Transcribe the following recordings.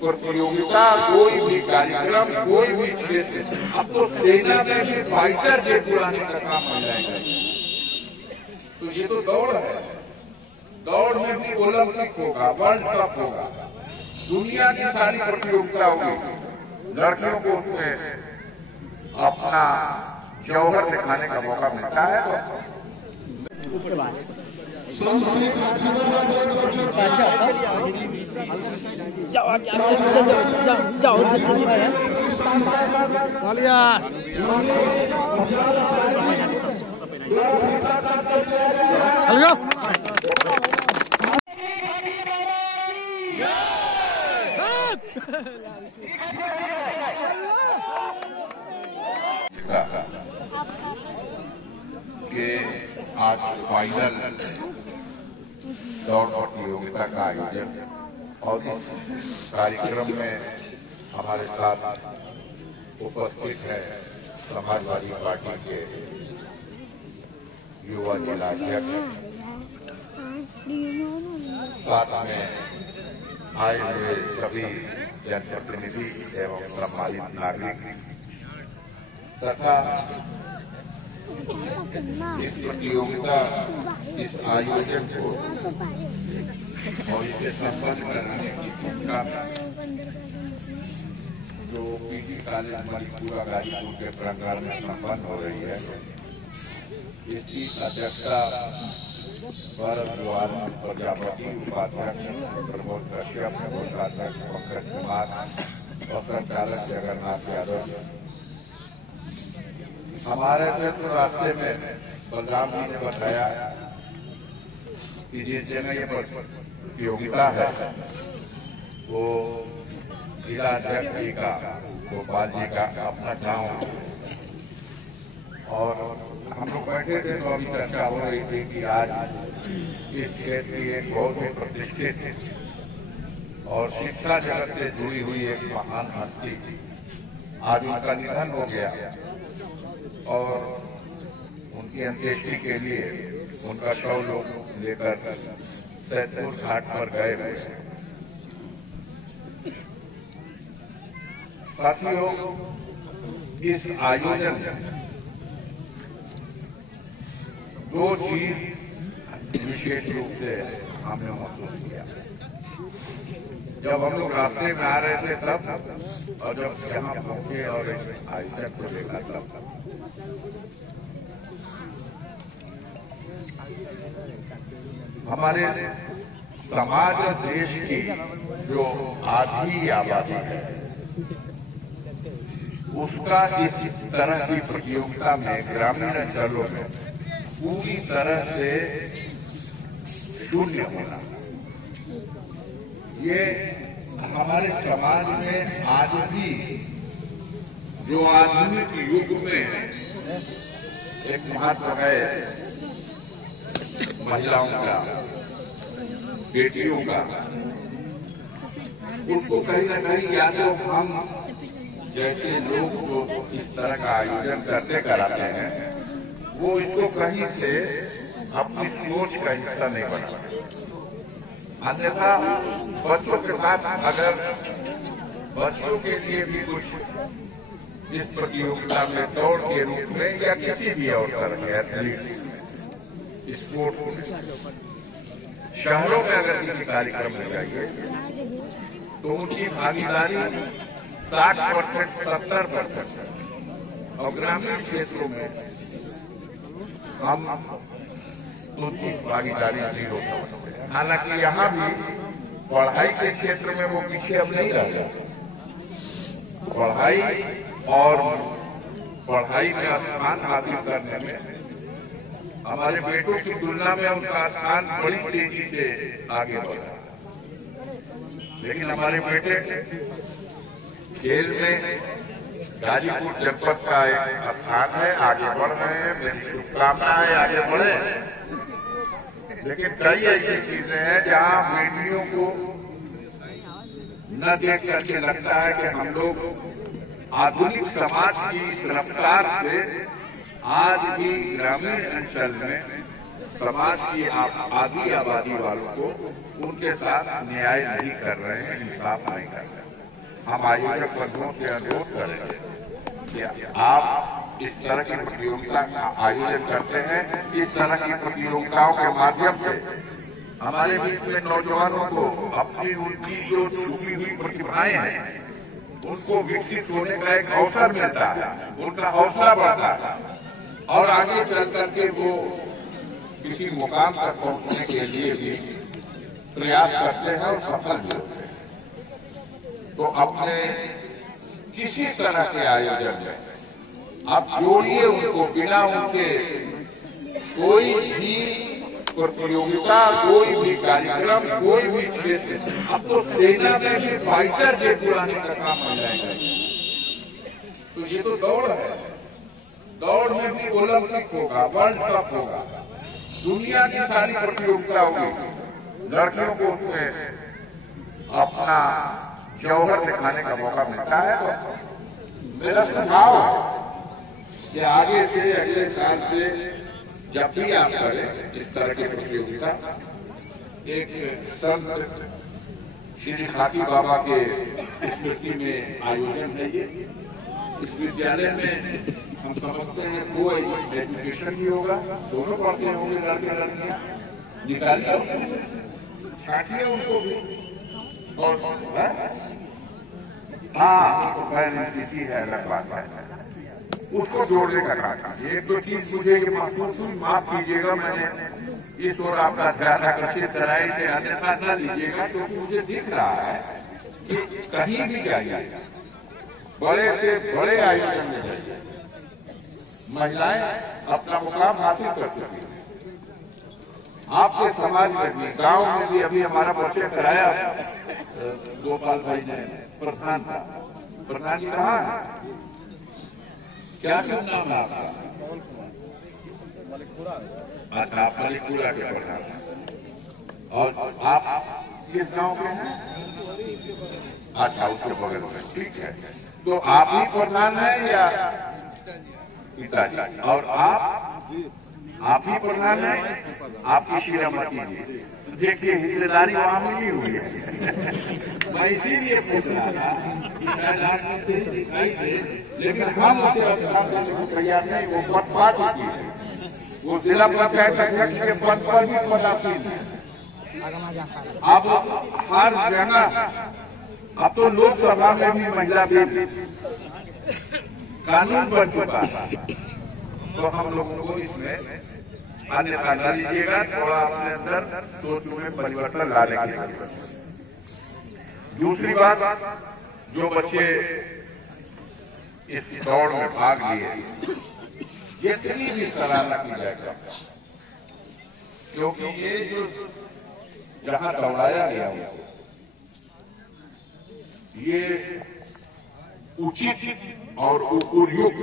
प्रतियोगिता, कोई भी कार्यक्रम, कोई भी क्षेत्र, अब तो सेना में भी फाइटर जेट उड़ाने का काम महिलाएं करेंगी। तो ये तो दौड़ है, दौड़ में भी ओलंपिक होगा, वर्ल्ड कप होगा, दुनिया की सारी प्रतियोगिता होगी। लड़कियों को उसमें अपना जौहर दिखाने का मौका मिलता है। कि आज फाइनल दौड़ प्रतियोगिता का आयोजन, और इस कार्यक्रम में हमारे साथ उपस्थित है समाजवादी पार्टी के युवा जिलाध्यक्ष, साथ में आए हुए सभी जनप्रतिनिधि एवं सम्मानित नागरिक तथा इस प्रतियोगिता, इस आयोजन को और इसे संपन्न कराने की भूमिका जो पीजी कॉलेज मणिपुरा गाजीपुर के प्रांगण में संपन्न हो रही है, इसकी अध्यक्षता भारद्वाज प्रजापति, उपाध्यक्ष प्रमोद कश्यप, कोषाध्यक्ष पंकज कुमार और संचालक जगन्नाथ यादव। हमारे मित्र रास्ते में बलराम जी ने बताया कि जिस जगह ये प्रतियोगिता है वो जिला अध्यक्ष जी का, गोपाल जी का अपना गांव, और हम लोग बैठे थे तो अभी चर्चा हो रही थी कि आज इस क्षेत्र की एक बहुत ही प्रतिष्ठित और शिक्षा जगत से जुड़ी हुई एक महान हस्ती, आज उनका निधन हो गया और उनकी अंत्येष्टि के लिए उनका शव लोग लेकर सैदपुर घाट पर गए हुए हैं। साथियों, इस आयोजन में दो चीज विशेष रूप से हमने महसूस किया। जब हम लोग रास्ते में आ रहे थे तब, और जब यहाँ पहुंचे और आयोजन को देखा तब, हमारे समाज और देश की जो आधी आबादी है उसका इस तरह की प्रतियोगिता में ग्रामीण अंचलों में पूरी तरह से शून्य होना, ये हमारे समाज में आज भी जो आधुनिक युग में एक महत्व है महिलाओं का, बेटियों का, उसको कहीं न कहीं या तो हम जैसे लोग जो इस तरह का आयोजन करते कराते हैं वो इसको कहीं से अपनी सोच का हिस्सा नहीं बना। अन्यथा बच्चों के साथ अगर बच्चों के लिए भी कुछ इस प्रतियोगिता में दौड़ के रूप में या किसी भी और तरह के एथलीट स्पोर्ट शहरों में अगर किसी कार्यक्रम में जाइए तो उनकी भागीदारी 60%, 70%, और ग्रामीण क्षेत्रों में हम उनकी भागीदारी 0%। हालांकि यहाँ भी पढ़ाई के क्षेत्र में वो पीछे अब नहीं रह गए। पढ़ाई और पढ़ाई में स्थान हासिल करने में हमारे बेटों की तुलना में उनका स्थान बड़ी तेजी से आगे बढ़ा। लेकिन हमारे बेटे खेल में गाजीपुर जनपद का एक स्थान है, आगे बढ़ रहे हैं। मेरी शुभकामना है आगे बढ़े। लेकिन कई ऐसी चीजें हैं जहां बेटियों को न देख करके लगता है कि हम लोग आधुनिक समाज की इस रफ्तार से आज भी ग्रामीण अंचल में समाज की आधी आबादी वालों को उनके साथ न्याय नहीं कर रहे हैं, इंसाफ नहीं कर रहे हैं। हम आयोजक वर्गों से अनुरोध करेंगे कि आप इस तरह की प्रतियोगिता का आयोजन करते हैं, इस तरह की प्रतियोगिताओं के माध्यम से हमारे बीच में नौजवानों को अपनी उनकी जो छुपी हुई प्रतिभाएं हैं उनको विकसित होने का एक अवसर मिलता है, उनका हौसला बढ़ता है और आगे चल करके वो किसी मुकाम तक पहुंचने के लिए भी प्रयास करते हैं और सफल भी होते हैं। तो अपने किसी तरह के आयोजन में आप जोड़िए उनको, बिना उनके कोई भी प्रतियोगिता, कोई भी कार्यक्रम, कोई भी क्षेत्र, अब तो सेना में भी फाइटर जेट उड़ाने का काम महिलाएं करेंगी। तो ये तो दौड़ है, दौड़ में भी ओलंपिक होगा, वर्ल्ड कप होगा, दुनिया की सारी प्रतियोगिता होगी। लड़कियों को उसमें अपना जौहर दिखाने का मौका मिलता है। तो मेरा सुझाव है कि आगे से अगले साल से जब भी आप करें इस तरह की प्रतियोगिता, एक संत श्री खाकी बाबा के स्मृति में आयोजन है। ये इस विद्यालय में हम समझते हैं को एजुकेशन भी होगा, दोनों पढ़ते होंगे लड़के लड़कियां, निकालिए छाटिए उनको भी। और हाँ एनसीसी है, अलग बात है, उसको जोड़ने का काम। एक तो चीज मुझे ये महसूस हुई, माफ कीजिएगा मैंने इस ओर आपका ध्यान आकर्षित कराया, इसे अन्यथा न लीजिएगा, क्योंकि मुझे दिख रहा है कि कहीं भी जाइए, बड़े से बड़े आयोजन में जाइए, महिलाएं अपना मुकाम हासिल कर चुकी हैं। आपके समाज में भी, गांव में भी अभी हमारा परिचय कराया गोपाल भाई ने, प्रधान था। प्रधान जी कहाँ है? क्या शुभ नाम है आपका? अच्छा, आप मलिकपुरा के प्रधान हैं। और आप किस गांव के हैं? अच्छा, उसके बगल में, ठीक है। तो आप ही प्रधान हैं या पिताजी? और आप ही प्रधान हैं? आपकी श्रीमती जी, देखिए हिस्सेदारी वहां मिली हुई है। मैं इसीलिए पूछ रहा था कि शायद आप में से दिखाई दे, लेकिन हम उसे स्थान देने को तैयार नहीं। वो पद पा चुकी है, वो जिला पंचायत अध्यक्ष के पद पर भी पदासीन है। अब हर जगह, अब तो लोकसभा में भी महिला बिल कानून बन चुका है। तो हम लोगों को इसमें अन्यथा न लीजिएगा, थोड़ा अपने अंदर सोच में परिवर्तन लाने के लिए। दूसरी बात, जो बच्चे इस दौड़ में भाग लिए, जितनी भी सराहना की जाएगा, क्योंकि ये जो जहां दौड़ाया गया ये उचित और उपयुक्त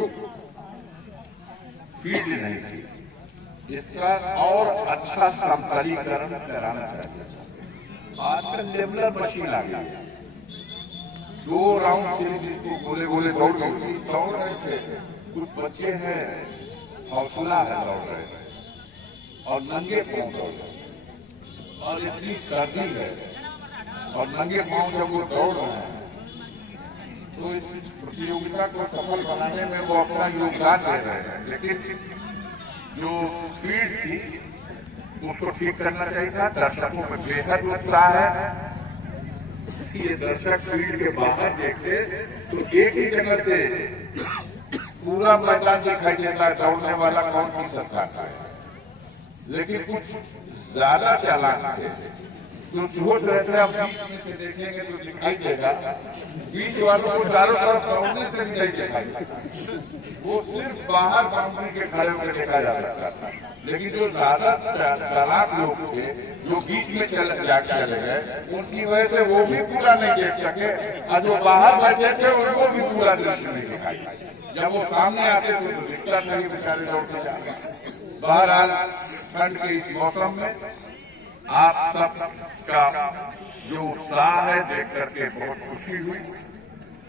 फील्ड नहीं थी, इसका और अच्छा समतलीकरण कराना चाहिए। आजकल लेवलर मशीन आ गई है, 2 राउंड से जिसको गोले गोले दौड़ रहे थे। कुछ बच्चे हैं, हौसला है, दौड़ रहे थे और नंगे पांव दौड़ रहे, और इतनी सर्दी है और नंगे पांव जब वो दौड़ रहे हैं तो इस प्रतियोगिता को सफल बनाने में वो अपना योगदान दे रहे हैं। लेकिन जो फील्ड थी उसको ठीक करना चाहिए था। दर्शकों में बेहद उत्साह है। ये दर्शक फील्ड के बाहर देखते तो एक ही जगह से पूरा मैदान दिखाई देता है, दौड़ने वाला कौन की सरकार है। लेकिन कुछ ज्यादा चालाक थे तो सोच रहे थे हम बीच में से देखेंगे तो दिखाई देगा, बीच वालों को चारों तरफ दौड़ने से भी नहीं दिखाई देगा, वो सिर्फ बाहर बाउंड्री के खड़े होकर देखा जा सकता था। लेकिन जो ज्यादा चालाक लोग थे जो बीच में चले गए, उनकी वजह से वो भी पूरा नहीं देख सके, और जो बाहर बैठे थे उनको भी पूरा दृश्य नहीं दिखाई। जब वो सामने आते थे तो दिखता था कि बेचारे दौड़ते जा रहे। बहरहाल ठंड के इस मौसम में आप सबका जो उत्साह है देख करके बहुत खुशी हुई।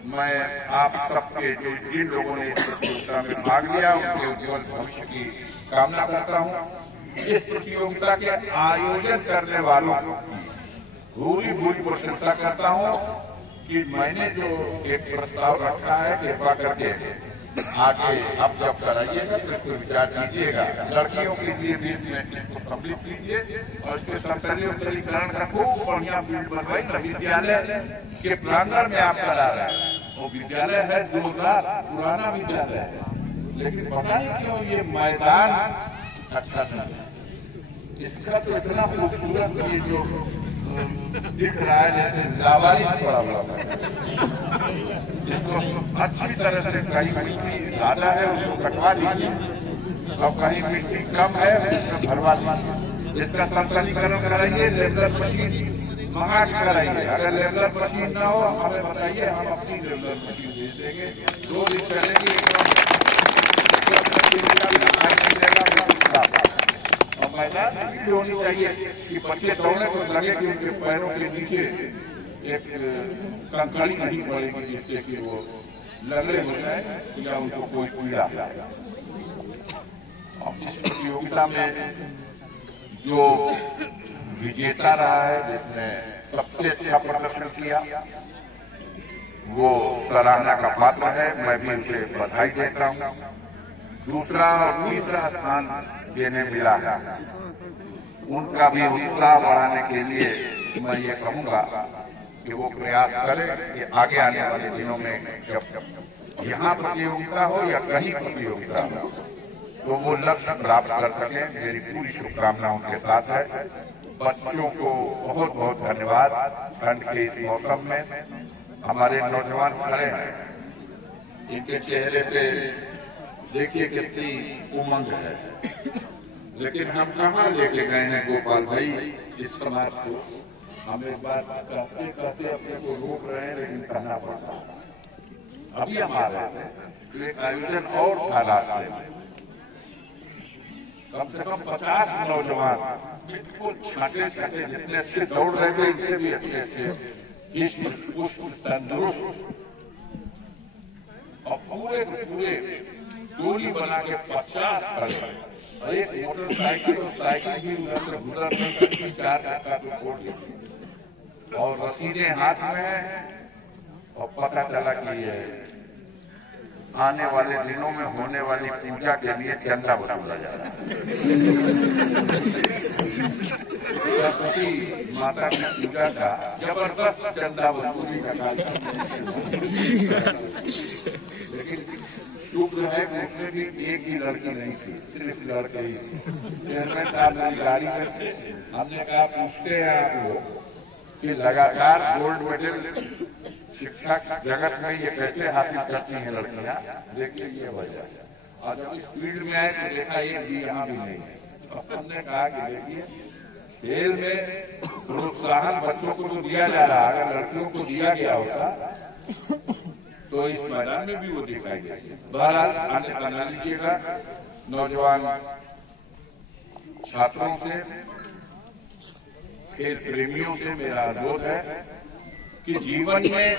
मैं आप सबके जो जिन लोगों ने इस प्रतियोगिता में भाग लिया उनके उज्जवल भविष्य की कामना करता हूं। इस प्रतियोगिता के आयोजन करने वालों की पूरी प्रशंसा करता हूं कि मैंने जो एक प्रस्ताव रखा है कृपा करके आगे अब जब कराइएगा तो इसको विचार कीजिएगा। लड़कियों के लिए भी इसको सम्मिलित कीजिए और इसके समतलीकरण का खूब बढ़िया फील्ड बनवाई न विद्यालय के प्रांगण में आप करा रहे हैं। वो विद्यालय है जोरदार पुराना विद्यालय है, लेकिन पता नहीं क्यों ये मैदान अच्छा नहीं है। इसका तो इतना खूबसूरत ये जो दिख रहा है जैसे लावारिस पड़ा हुआ है, इसको अच्छी तरह से कहीं मिट्टी ज्यादा है उसको कटवा लीजिए और कहीं मिट्टी कम है उसको भरवा लीजिए। इसका समतलीकरण कराइए, लेवलर मशीन मंगा के कराइए। अगर लेवलर मशीन ना हो हमें बताइए, हम अपनी लेवलर मशीन भेज देंगे। 2 दिन चलेगी और मैदान भी होनी चाहिए कि बच्चे दौड़ने को लगे कि उनके पैरों के नीचे एक कंकड़ी नहीं पड़ेगी जिससे कि वो लंगड़े हो जाए या उनको कोई पीड़ा। और इस प्रतियोगिता में जो विजेता रहा है, जिसने सबसे अच्छा प्रदर्शन किया, वो सराहना का पात्र है। मैं भी उसे बधाई देता हूँ। दूसरा और तीसरा स्थान देने मिला है, उनका भी उत्साह बढ़ाने के लिए मैं ये कहूँगा कि वो प्रयास करें कि आगे आने वाले दिनों में जब यहाँ प्रतियोगिता हो या कहीं प्रतियोगिता हो तो वो लक्ष्य प्राप्त कर सकें। मेरी पूरी शुभकामना उनके साथ है। बच्चों को बहुत बहुत धन्यवाद। ठंड के इस मौसम में हमारे नौजवान खड़े हैं, इनके चेहरे पे देखिए कितनी उमंग है, लेकिन हम कहाँ लेके गए हैं गोपाल भाई इस समाज को। हम एक बार कहते कहते अपने को रोक रहे हैं, लेकिन करना पड़ता। अभी हम आ रहे थे तो एक आयोजन और था रास्ते में, कम से कम 50 नौजवान बिल्कुल छाटे छाटे जितने अच्छे दौड़ रहे थे इससे भी अच्छे हिष्ट पुष्ट तंदुरुस्त और पूरे टोली बना के 50 खड़े। एक मोटरसाइकिल और साइकिल भी उधर से गुजर नहीं सकती, 4 चक्का तो छोड़ दी और रसीदें हाथ में है। और पता चला कि ये आने वाले दिनों में होने वाली पूजा के लिए चंदा वसूला जा रहा है। सरस्वती माता की पूजा का जबरदस्त चंदा वसूली का कार्यक्रम, लेकिन शुक्र है कि उसमें भी एक ही लड़की नहीं थी, सिर्फ लड़के ही थे। चेयरमैन साहब मेरी गाड़ी में थे, हमने कहा पूछते हैं आप लोग कि लगातार गोल्ड मेडल शिक्षा जगत में ये कैसे हासिल करती हैं लड़कियां। देखिए ये वजह। और जब इस फील्ड में आए तो देखा एक भी यहाँ भी नहीं है। तो हमने कहा कि देखिए खेल में प्रोत्साहन बच्चों को तो दिया जा रहा है, अगर लड़कियों को दिया गया होता तो इस मैदान में भी वो दिखाई देगी। बहरहाल आने बना लीजिएगा। नौजवान छात्रों से, खेल प्रेमियों से मेरा अनुरोध है कि जीवन में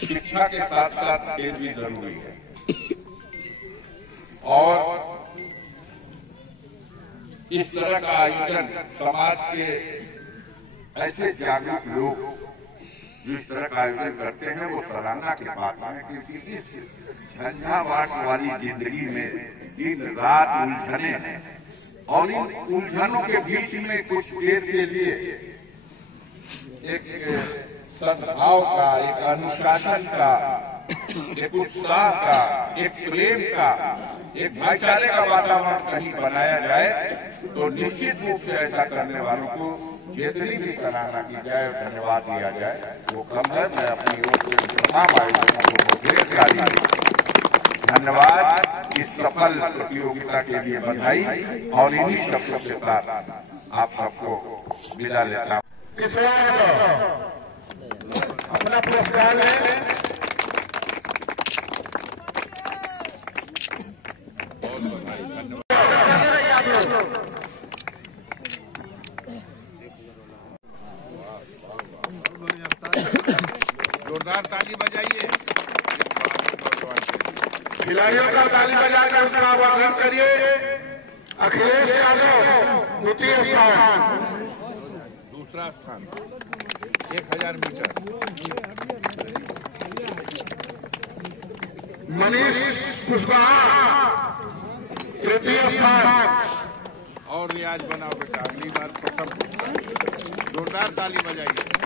शिक्षा के साथ साथ खेल भी जरूरी है और इस तरह का आयोजन समाज के ऐसे जागरूक लोग जिस तरह का आयोजन करते हैं वो सराहना के पात्र है, क्योंकि इस झंझावाट वाली जिंदगी में दिन रात उलझने हैं और इन उलझनों के बीच में कुछ देर के लिए एक सद्भाव का, एक अनुशासन का, एक उत्साह का, एक प्रेम का, एक भाईचारे का वातावरण कहीं बनाया जाए तो निश्चित रूप से ऐसा करने वालों को जितनी भी सराहना की जाए और धन्यवाद दिया जाए वो कम है। मैं अपनी ओर से तमाम आयोजकों को ढेर सारी धन्यवाद, इस सफल प्रतियोगिता के लिए बधाई और इन्हीं शब्दों के साथ आप सबको विदा लेता हूँ। अपना पुरस्कार लें। जोरदार ताली बजाइए। खिलाड़ियों का ताली बजाकर उसका अभिनंदन करिए। अखिलेश यादव द्वितीय स्थान, दूसरा स्थान 1000 मीटर। मनीष कुशवाहा तृतीय स्थान। और रियाज बनाओ बेटा, अगली बार प्रथम। जोरदार ताली बजाइए।